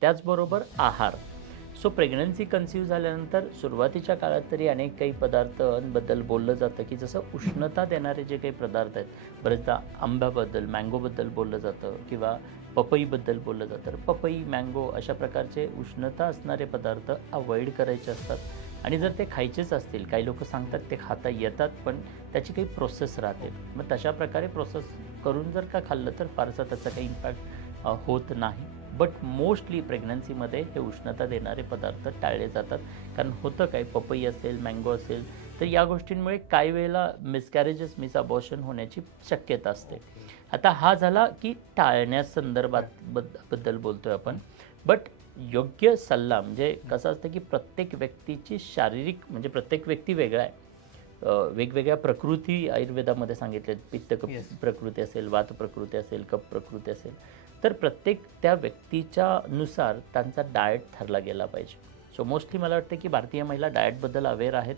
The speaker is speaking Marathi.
त्याचबरोबर आहार. सो प्रेग्नन्सी कन्सीव्ह झाल्यानंतर सुरुवातीच्या काळात तरी अनेक काही पदार्थांबद्दल बोललं जातं, की जसं उष्णता देणारे जे काही पदार्थ आहेत, बरेचदा आंब्याबद्दल, मँगोबद्दल बोललं जातं किंवा पपईबद्दल बोललं जातं. तर पपई, मँगो अशा प्रकारचे उष्णता असणारे पदार्थ अव्हॉइड करायचे असतात आणि जर ते खायचेच असतील, काही लोकं सांगतात ते खाता येतात, पण त्याची काही प्रोसेस राहते. मग तशा प्रकारे प्रोसेस करून जर का खाल्लं तर फारसा त्याचा काही इम्पॅक्ट होत नाही. बट मोस्टली प्रेग्नन्सीमध्ये हे उष्णता देणारे पदार्थ टाळले जातात. कारण होतं काय, पपई असेल, मँगो असेल, तर या गोष्टींमुळे काही वेळेला मिसकॅरेजेस, मिस अबॉर्शन होण्याची शक्यता असते. ओके. आता हा झाला की टाळण्यासंदर्भात बद्दल बोलतोय आपण. बट योग्य सल्ला म्हणजे कसं असतं की प्रत्येक व्यक्तीची शारीरिक म्हणजे प्रत्येक व्यक्ती वेगळा आहे. वेगवेगळ्या प्रकृती आयुर्वेदामध्ये सांगितलेत. पित्त येस. प्रकृती असेल, वात प्रकृती असेल, कफ प्रकृती असेल. तर प्रत्येक त्या व्यक्तीच्या नुसार त्यांचा डाएट ठरला गेला पाहिजे. सो मोस्टली मला वाटतं की भारतीय महिला डाएटबद्दल अवेअर आहेत.